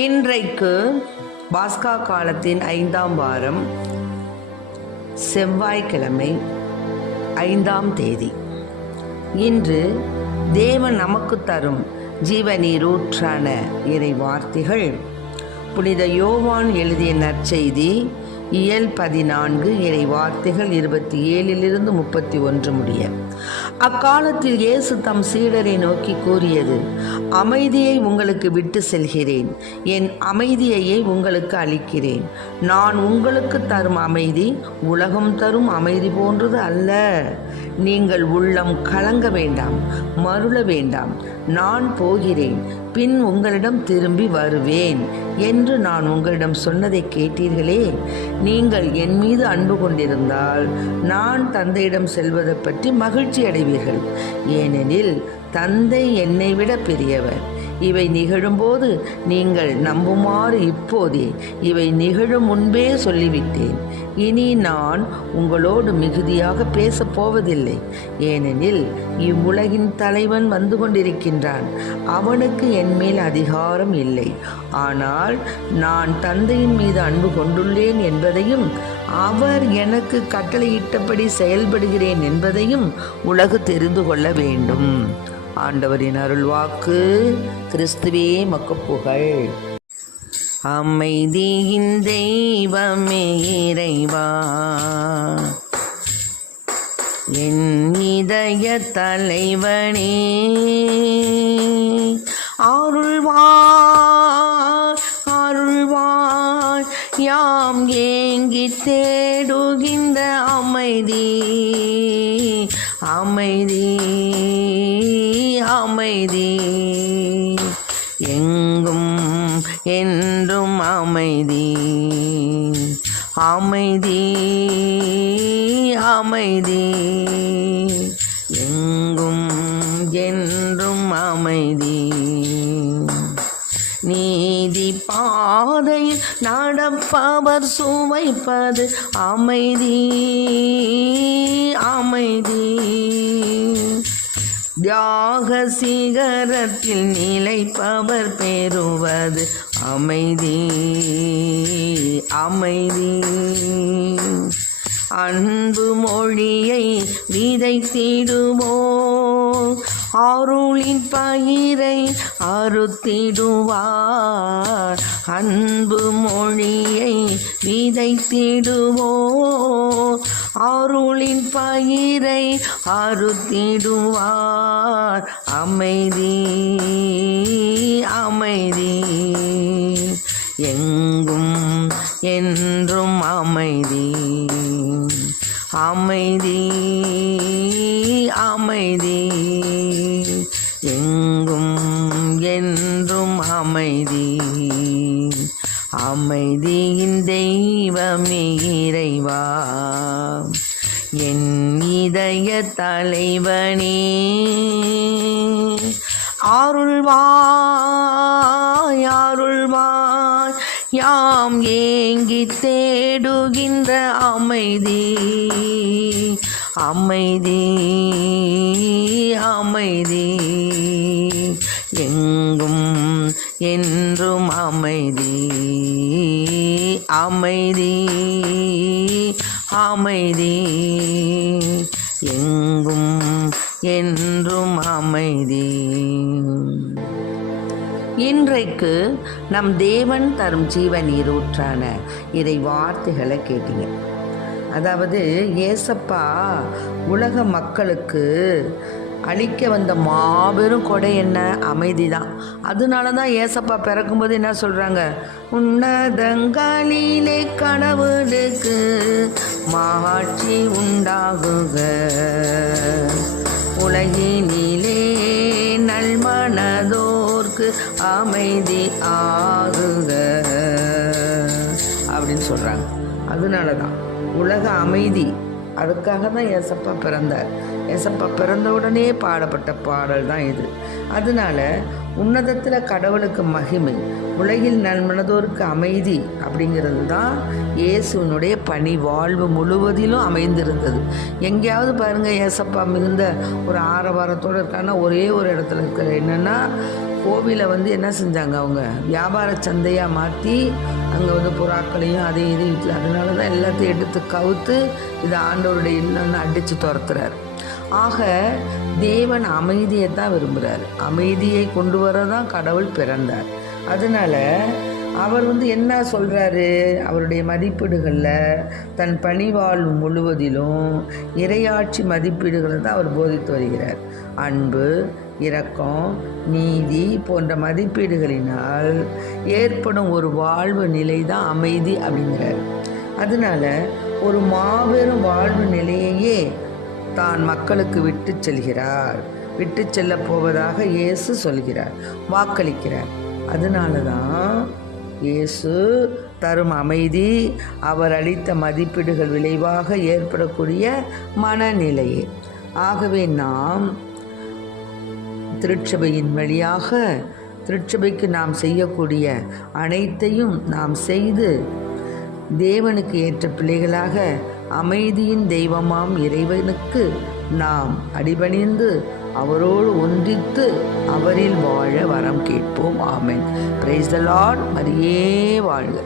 இன்றைக்கு பாஸ்கா காலத்தின் 5ஆம் வாரம், செவ்வாய்க்கிழமை, 5ஆம் தேதி. இன்று தேவன் நமக்கு தரும் ஜீவநீரூற்றான இறை வார்த்தைகள் புனித யோவான் எழுதிய நற்செய்தி இயல் 14 இறை வார்த்தைகள் 27 31 முடிய. அக்காலத்தில் இயேசு தம் சீடரை நோக்கி கூறியது: அமைதியை உங்களுக்கு விட்டு செல்கிறேன், என் அமைதியையே உங்களுக்கு அளிக்கிறேன். நான் உங்களுக்கு தரும் அமைதி உலகம் தரும் அமைதி போன்றது அல்ல. நீங்கள் உள்ளம் கலங்க வேண்டாம், மருள வேண்டாம். நான் போகிறேன், பின் உங்களிடம் திரும்பி வருவேன் என்று நான் உங்களிடம் சொன்னதை கேட்டீர்களே. நீங்கள் என் மீது அன்பு கொண்டிருந்தால் நான் தந்தையிடம் செல்வதை பற்றி மகிழ்ச்சி அடைவீர்கள். ஏனெனில் தந்தை என்னை விட பெரியவர். இவை நிகழும்போது நீங்கள் நம்புமாறு இப்போதே இவை நிகழும் முன்பே சொல்லிவிட்டேன். இனி நான் உங்களோடு மிகுதியாக பேசப் போவதில்லை, ஏனெனில் இவ்வுலகின் தலைவன் வந்து கொண்டிருக்கின்றான். அவனுக்கு என் மேல் அதிகாரம் இல்லை. ஆனால் நான் தந்தையின் மீது அன்பு கொண்டுள்ளேன் என்பதையும் அவர் எனக்கு கட்டளையிட்டபடி செயல்படுகிறேன் என்பதையும் உலகு தெரிந்து கொள்ள வேண்டும். ஆண்டவரின் அருள்வாக்கு. கிறிஸ்துவே மக்கு புகழ். அமைதியின் தெய்வமே இறைவா, என் இதய தலைவனே, அருள்வாய் அருள்வாய் யாம் ஏங்கி தேடுகின்ற அமைதி அமைதி அமைதி, எங்கும் என்றும் அமைதி அமைதி அமைதி, எங்கும் என்றும் அமைதி. நீதி பாதையில் நடப்பவர் சுவைப்பது அமைதி அமைதி. தியாக சிகரத்தில் நிலைப்பவர் பெறுவது அமைதி அமைதி. அன்பு மொழியை விதைத்திடுமோ, அருளின் பயிரை அறுத்திடுவார். அன்பு மொழியை விதைத்திடுவோ, அருளின் பயிரை அறுத்திடுவார். அமைதி அமைதி, எங்கும் என்றும் அமைதி அமைதி அமைதி, எங்கும் என்றும் அமைதி. அமைதியின் தெய்வமே இறைவா, என் இதய தலைவனே, அருள்வாய் அருள்வாய் யாம் ஏங்கி தேடுகின்ற அமைதி அமைதி அமைதி, எங்கும் என்றும் அமைதி அமைதி அமைதி, எங்கும் என்றும் அமைதி. இன்றைக்கு நம் தேவன் தரும் ஜீவநீரூற்றான இறை வார்த்தைகளை கேட்டீங்க. அதாவது ஏசப்பா உலக மக்களுக்கு அளிக்க வந்த மாபெரும் கொடை என்ன? அமைதி தான். அதனால தான் ஏசப்பா பிறக்கும்போது என்ன சொல்கிறாங்க? உன்னதங்களிலே கடவுளுக்கு மாட்சி உண்டாகுக, உலகினிலே நல்மனதோர்க்கு அமைதி ஆகுக அப்படின்னு சொல்கிறாங்க. அதனால தான் உலக அமைதி, அதுக்காக தான் ஏசப்பா பிறந்தார். ஏசப்பா பிறந்த உடனே பாடப்பட்ட பாடல் தான் இது. அதனால உன்னதத்தில் கடவுளுக்கு மகிமை, உலகில் நல்மனதோருக்கு அமைதி அப்படிங்கிறது தான் இயேசுனுடைய பணி வாழ்வு முழுவதிலும் அமைந்திருந்தது. எங்கேயாவது பாருங்கள் ஏசப்பா மிகுந்த ஒரு ஆரவாரத்தோடு இருக்கான்னா ஒரே ஒரு இடத்துல இருக்கிற என்னென்னா கோவிலை என்ன செஞ்சாங்க, அவங்க வியாபார சந்தையாக மாற்றி அங்கே புறாக்களையும் அதையும் இதையும், அதனால தான் எல்லாத்தையும் எடுத்து கவுத்து இது ஆண்டவருடைய இல்லைன்னு அடித்து துரத்துறாரு. ஆக தேவன் அமைதியை தான் விரும்புகிறார். அமைதியை கொண்டு வர தான் கடவுள் பிறந்தார். அதனால் அவர் என்ன சொல்கிறாரு, அவருடைய மதிப்பீடுகளில் தன் பணிவாழ்வு முழுவதிலும் இறையாட்சி மதிப்பீடுகளை தான் அவர் போதித்து வருகிறார். அன்பு, இரக்கம், நீதி போன்ற மதிப்பீடுகளினால் ஏற்படும் ஒரு வாழ்வு நிலை தான் அமைதி அப்படிங்கிறார். அதனால் ஒரு மாபெரும் வாழ்வு நிலையையே தான் மக்களுக்கு விட்டு செல்கிறார், விட்டு செல்ல போவதாக இயேசு சொல்கிறார், வாக்களிக்கிறார். அதனால தான் இயேசு தரும் அமைதி அவர் அளித்த மதிப்பீடுகள் விளைவாக ஏற்படக்கூடிய மனநிலையே. ஆகவே நாம் திருச்சபையின் வழியாக திருச்சபைக்கு நாம் செய்யக்கூடிய அனைத்தையும் நாம் செய்து தேவனுக்கு ஏற்ற பிள்ளைகளாக அமைதியின் தெய்வமாம் இறைவனுக்கு நாம் அடிபணிந்து அவரோடு ஒன்றித்து அவரில் வாழ வரம் கேட்போம். ஆமென். Praise the lord. மரியே வாழ்க.